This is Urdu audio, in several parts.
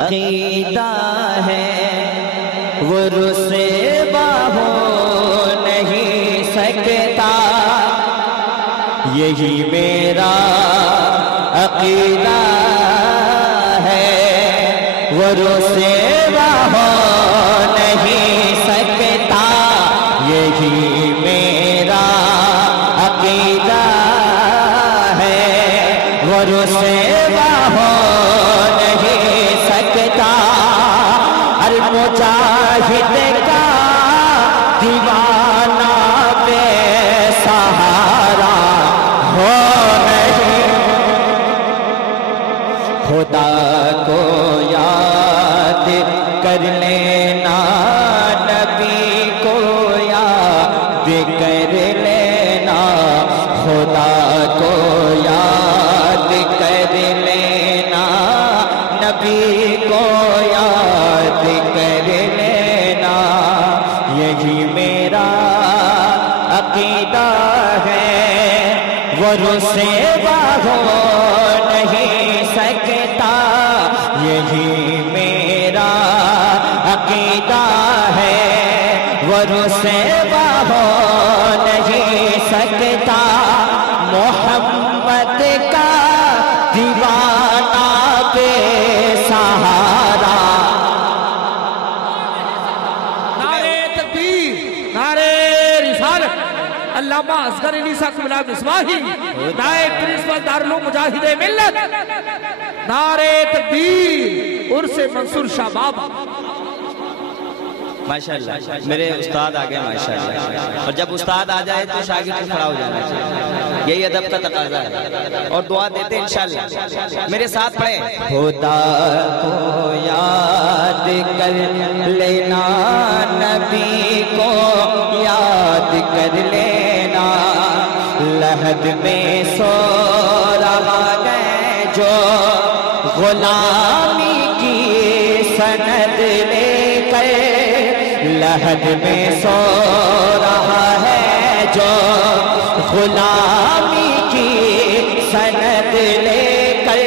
عقیدہ ہے وہ رسوا ہو نہیں سکتا، یہی میرا عقیدہ ہے وہ رسوا ہو نہیں سکتا، یہی میرا عقیدہ ہے وہ رسوا ہو نہیں سکتا۔ ہر مجاہد کا دیوانہ بے سہارا ہو نہیں، خدا کو یاد کر لینا، نبی کو یاد کر لینا، خدا کو یاد کر لینا، نبی کو یاد کر لینا، یہی میرا عقیدہ ہے وہ رسوا ہو نہیں سکتا، یہی میرا عقیدہ ہے وہ رسوا ہو نہیں سکتا۔ محمد کا دیوانہ بے سہارا، نعرہ تکبیر، نعرہ رسالت، علامہ اصغر انیسہ قبلہ مصباحی، نائب پرنسپل دارالعلوم مجاہد ملت، نعرہ تکبیر، عرس منصور شاہ بابا۔ ماشاءاللہ میرے استاد آگئے ماشاءاللہ، اور جب استاد آ جائے تو شاگرد کو کھڑا ہو جانا چاہیے، یہی ادب کا تقاضا ہے، اور دعا دیتے ہیں انشاءاللہ۔ میرے ساتھ پڑھیں، خدا کو یاد کر لینا، نبی کو یاد کر لینا، لحد میں سو رہا ہے جو غلامی کی سند لے کر، لحد میں سو رہا ہے جو غلامی کی سند لے کر،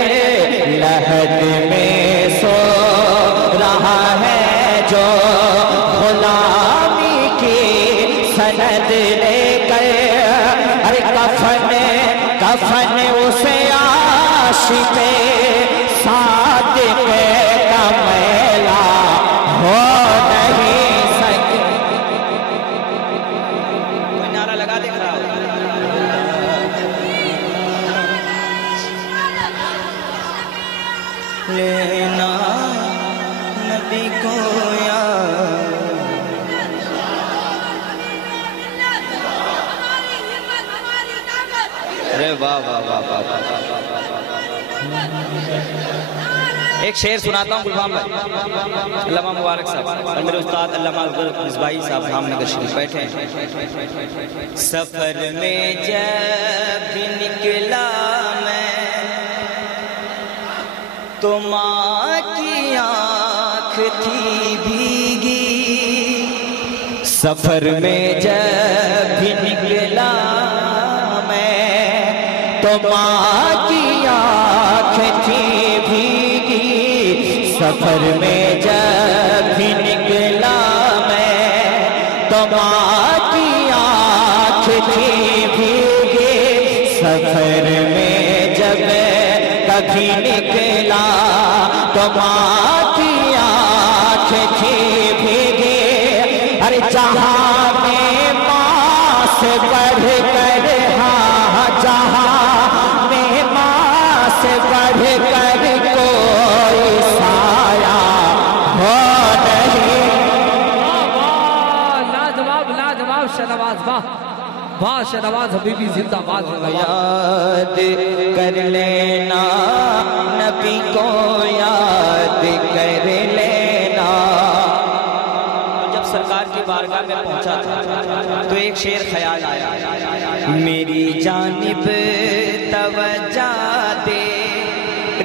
لحد میں سو رہا ہے جو غلامی کی سند لے کر، ارے کفن اسے عاشق صادق کا میلہ ہو نہیں سکتا۔ کوئی نعرہ لگا دے کھڑا ہو، لینا نبی کو یاد، ارے واہ واہ واہ واہ۔ ایک شعر سناتا ہوں گلفام بھائی، علامہ مبارک صاحب اور میرے استاد علامہ اصغر مصباحی صاحب دھام نگر شریف بیٹھے ہیں۔ سفر میں جب نکلا میں تو ماں کی آنکھ تھی بھیگی، سفر میں جب نکلا میں تو ماں کی آنکھ تھی بھیگی، سفر میں جب بھی نکلا میں تو ماں کی آنکھ تھی بھیگی، سفر میں جب کبھی نکلا تو ماں کی آنکھ تھی بھیگی، ہر جہاں میں ماں سے بڑھ کر، ہاں جہاں میں ماں سے بڑھ کر کوئی سایہ ہو نہیں۔ لاجواب لاجواب شہنواز، واہ واہ شہنواز حبیبی زندہ باد۔ یاد کر لینا، نبی کو یاد کر لینا۔ جب سرکار کی بارگاہ میں پہنچا تھا تو ایک شعر خیال آیا، میری جانب توجہ دے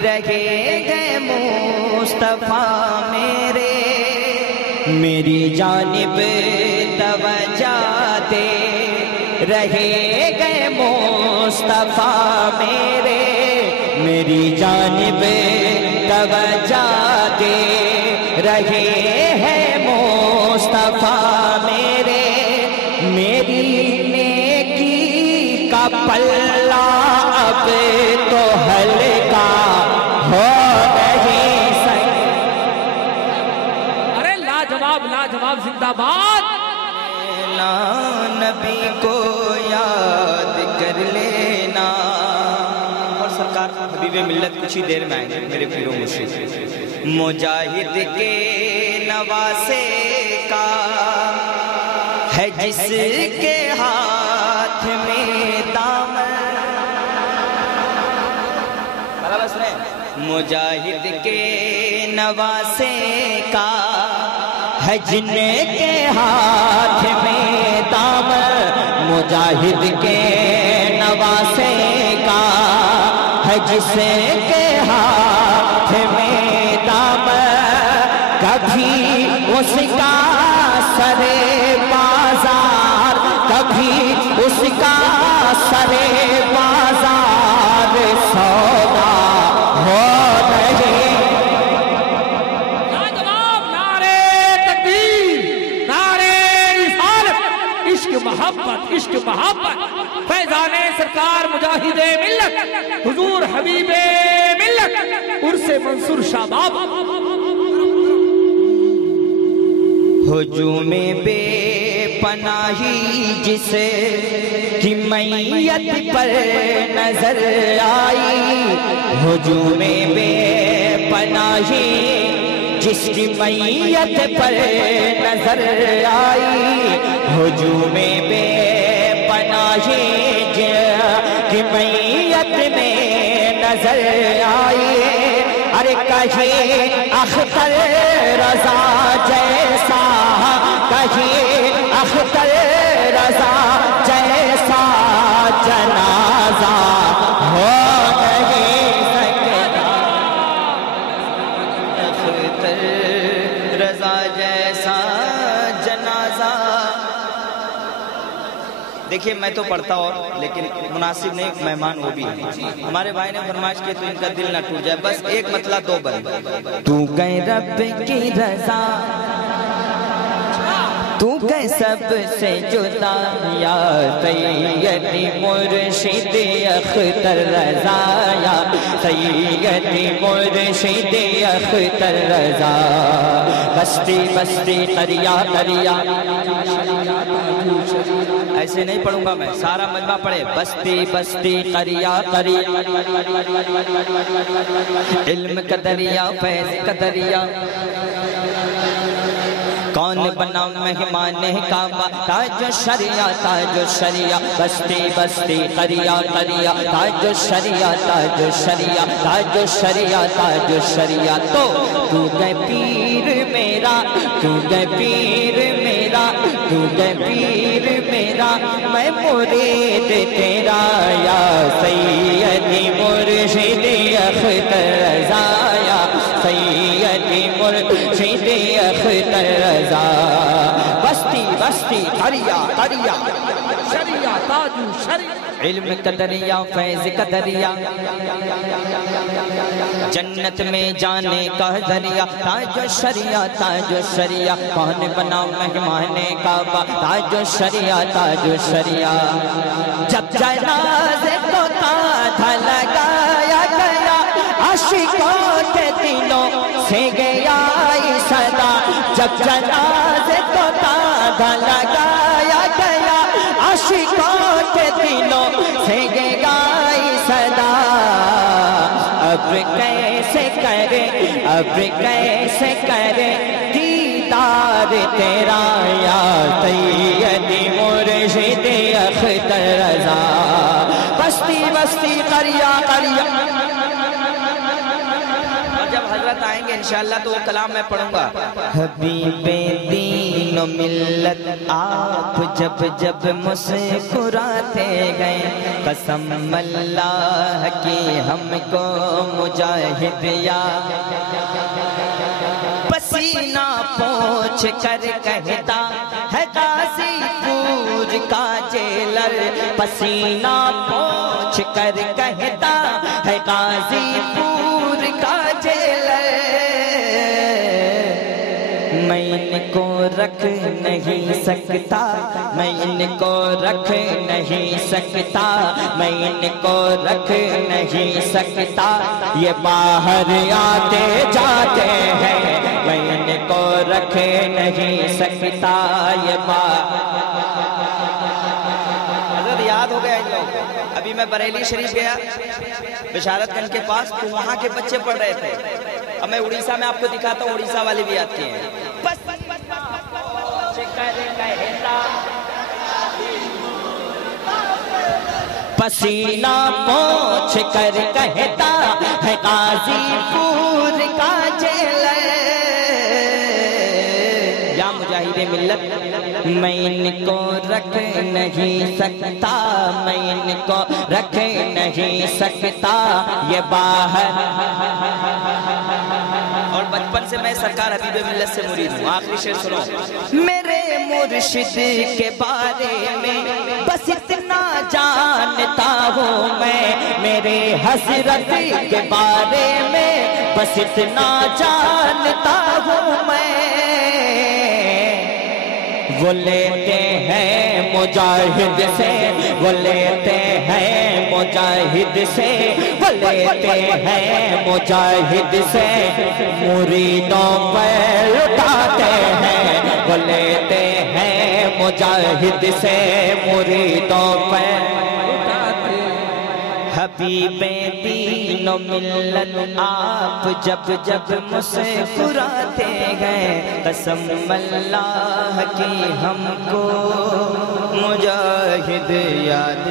رہے گئے مصطفیٰ میرے، میری جانب توجہ دے رہے گئے مصطفیٰ میرے، میری جانب توجہ دے رہے ہیں مصطفیٰ میرے، میری نیکی کا پلہ اب تو ہلکا ہو نہیں سکتا۔ ارے لاجواب لاجواب زندہ باد۔ نبی کو یاد کر لینا۔ اور سرکار حبیب ملت کچھ ہی دیر میں آئیں گے میرے پیروں مرشد۔ مجاہد کے نواسے کا ہے جس کے ہاتھ میں دامن، مجاہد کے نواسے کا ہے جن کے ہاتھ میں دامن، مجاہد کے نواسے کا ہے جس کے ہاتھ میں دامن، کبھی اس کا سر بازار، کبھی اس کا سر بازار سودا ہو نہیں۔ لاجواب نعرے تکبیر، نعرے رسالت، عشق محبت، عشق محبت، فیضان سرکار مجاہد ملت، حضور حبیب ملت، عرس منصور شاہ بابا۔ ہجوم بے پناہی جسے کی میت پر نظر آئی، ہجوم بے پناہی جس کی میت پر نظر آئی، ہجوم بے پناہی جس کی میت میں نظر آئی، ارے کہیں اختر رضا جیسا، کہیں اختر رضا جیسا جنازہ ہو نہیں سکتا، اختر رضا جیسا جنازہ۔ دیکھیے میں تو پڑھتا اور لیکن مناسب نہیں، مہمان وہ بھی ہیں۔ ہمارے بھائی نے فرمائش کی تو ان کا دل نہ ٹوٹ جائے، بس ایک مطلب دو بند۔ تو گئے رب کی رضا، تو گئے سب سے جدا، یا سیدی مرشد اختر رضا، یا سیدی مرشد اختر رضا، بستی بستی قریہ قریہ، ایسے نہیں پڑھوں گا میں، سارا مجمع پڑھے، بستی بستی قریہ قریہ، علم کا دریا فیض کا دریا، کون بنا مہمان کعبہ، تاج الشریعہ تاج الشریعہ، بستی بستی قریہ قریہ، تاج الشریعہ تاج الشریعہ، تاج الشریعہ تاج الشریعہ۔ تو گئے پیر میرا، تو گئے پیر میرا، تو گئے پیر میرا، میں مرید تیرا، یا سیدی مرشد اختر رضا، یا سیدی مرشد اختر رضا، بستی بستی قریہ قریہ، شریعہ تاج شریعہ، علم کا دریا فیض کا دریا، جنت میں جانے کا ذریعہ، تاج الشریعہ تاج الشریعہ، کون بنا مہمان کعبہ، تاج الشریعہ تاج الشریعہ۔ جب جنازے کو تاج لگایا گیا، عاشقوں کے دلوں سے گیا صدا، جب جنازے کو تاج لگایا گیا، عاشقوں کے دلوں سے گیا صدا، اب کیسے کرے، اب کیسے کرے دیدار تیرا، یا سیدی مرشد اختر رضا، بستی بستی قریہ قریہ۔ جب حضرت آئیں گے انشاءاللہ تو وہ کلام میں پڑھوں گا۔ حبیب دین و ملت آپ جب جب مسکراتے گئے، قسم اللہ کی ہم کو مجاہد یا پسینہ پوچھ کر کہتا ہے غازی پور کا جیلر، پسینہ پوچھ کر کہتا ہے غازی پور کا جیلر، میں ان کو رکھ نہیں سکتا، میں ان کو رکھ نہیں سکتا، میں ان کو رکھ نہیں سکتا، یہ باہر آتے جاتے ہیں، میں ان کو رکھ نہیں سکتا، یہ حضرت یاد ہو گیا ان لوگوں کو۔ ابھی میں بریلی شریف گیا بشارت گنج کے پاس، تو وہاں کے بچے پڑھ رہے تھے۔ اب میں اڑیسہ میں آپ کو دکھاتا ہوں، اڑیسہ والے بھی آتے ہیں۔ پسینہ پوچھ کر کہتا ہے غازی پور کا جیلر، یا مجاہد ملت میں ان کو رکھ نہیں سکتا، میں ان کو رکھ نہیں سکتا، یہ باہر۔ اور بچپن سے میں سرکار حبیب ملت سے مرید ہوں۔ آخری شعر سنو۔ میرے مرشد کے بارے میں بس اتنا جانتا ہوں میں، میرے حضرت کے بارے میں بس اتنا جانتا ہوں میں، وہ لیتے ہیں مجاہد سے، وہ لیتے ہیں مجاہد سے، وہ لیتے ہیں مجاہد سے، مریدوں پر اٹھاتے ہیں، وہ لیتے ہیں مجاہد سے، مریدوں پر حبیب دین و ملت آپ جب جب مسکراتے ہیں، قسم اللہ کی ہم کو مجاہد یاد